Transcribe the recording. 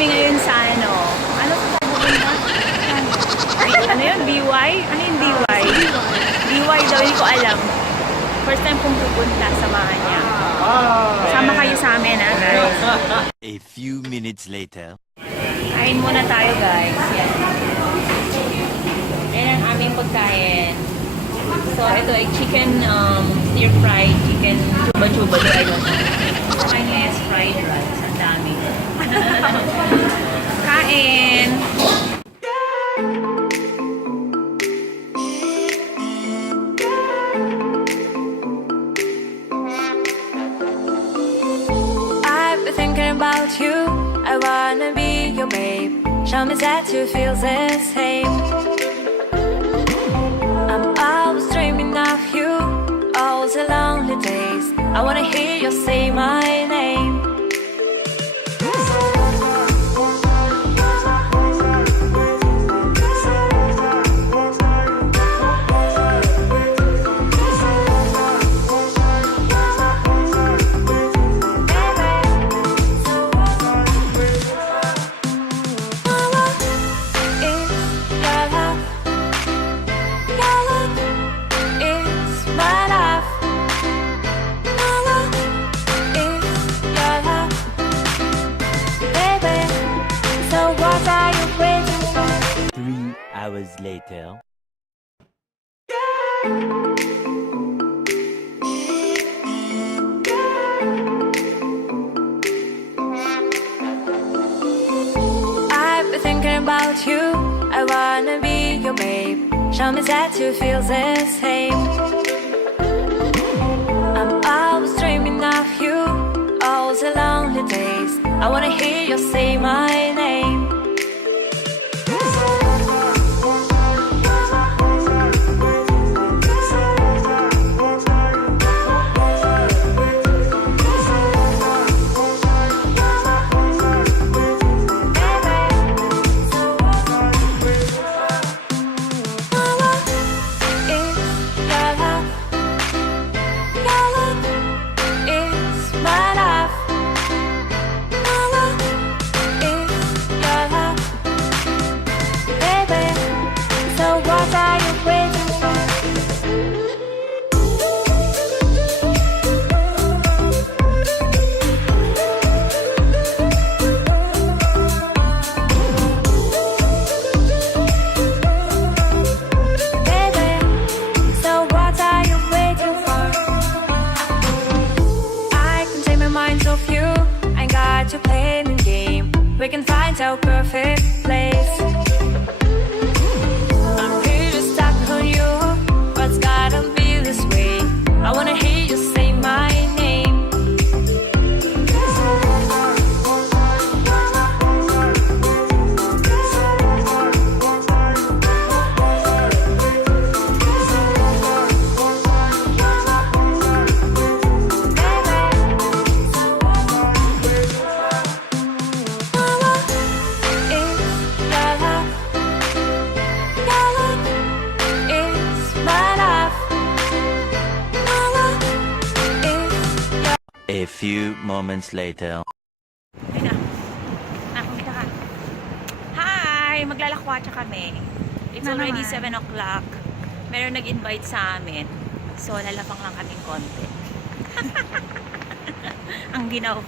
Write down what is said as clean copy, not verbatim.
kami ngayon sa ano sa pupunta? Ano yun? DY? Ano yung DY? DY daw, hindi ko alam. First time kong pupunta, samahan niya. Sama kayo sa amin, ha, guys. A few minutes later. Kain muna tayo, guys. Yan. Yan ang aming pagkain. So, ito ay chicken, stir-fried chicken, chuba-chuba. I don't know. Saka niya is fried rice. Ang dami. Kain! I've been thinking about you. I wanna be your babe. Show me that you feel the same. I'm always dreaming of you. All the lonely days. I wanna hear you say my name. Hours later. I've been thinking about you. I wanna be your babe. Show me that you feel the same. I'm always dreaming of you. All the lonely days. I wanna hear you say my name. We can find our perfect place. I'm really stuck on you, but it's gotta be this way. I wanna hear you say my name. A few moments later. Ay na. Kumita ka. Hi! Maglalakwatsa kami. It's already 7 o'clock. Meron nag-invite sa amin. So, lalapang lang kaming konti. Ang ginaw.